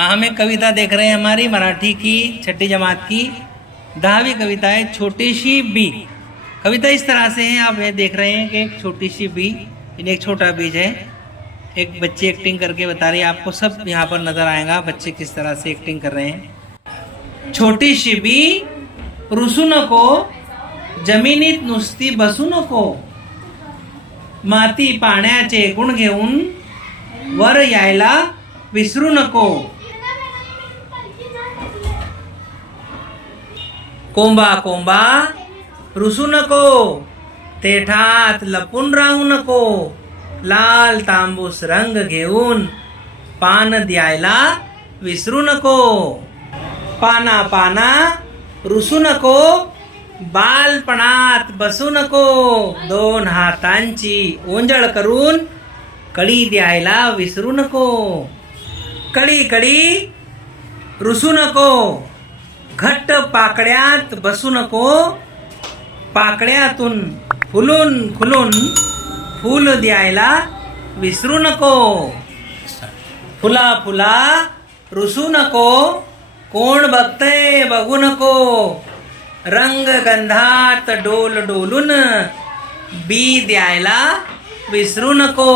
हम एक कविता देख रहे हैं हमारी मराठी की छठी जमात की 10वीं कविता है छोटी सी बी। कविता इस तरह से है, आप ये देख रहे हैं कि एक छोटी सी बी, एक छोटा बीज है। एक बच्चे एक्टिंग करके बता रही है, आपको सब यहाँ पर नजर आएगा बच्चे किस तरह से एक्टिंग कर रहे हैं। छोटी सी बी रुसू नको, जमिनीत नुसती बसू नको, माती पाण्याचे गुण घेऊन वर यायला विसरू नको। कोंबा कोंबा रुसू नको, तेठात लपून राहू नको, लाल तांबूस रंग घेऊन पान द्यायला विसरू नको। पाना पाना रुसू नको, बालपणात बसू नको, दोन हातांची ओंजळ करून कळी द्यायला विसरू नको। कळी कळी रुसू नको, घट्ट पाकड्यात बसू नको, पाकड्यातून फुलून फुलून फूल द्यायला विसरू नको। फुला फुला रुसू नको, कोण बघतय बघू नको, रंग गंधात डोल डोलून बी द्यायला विसरू नको।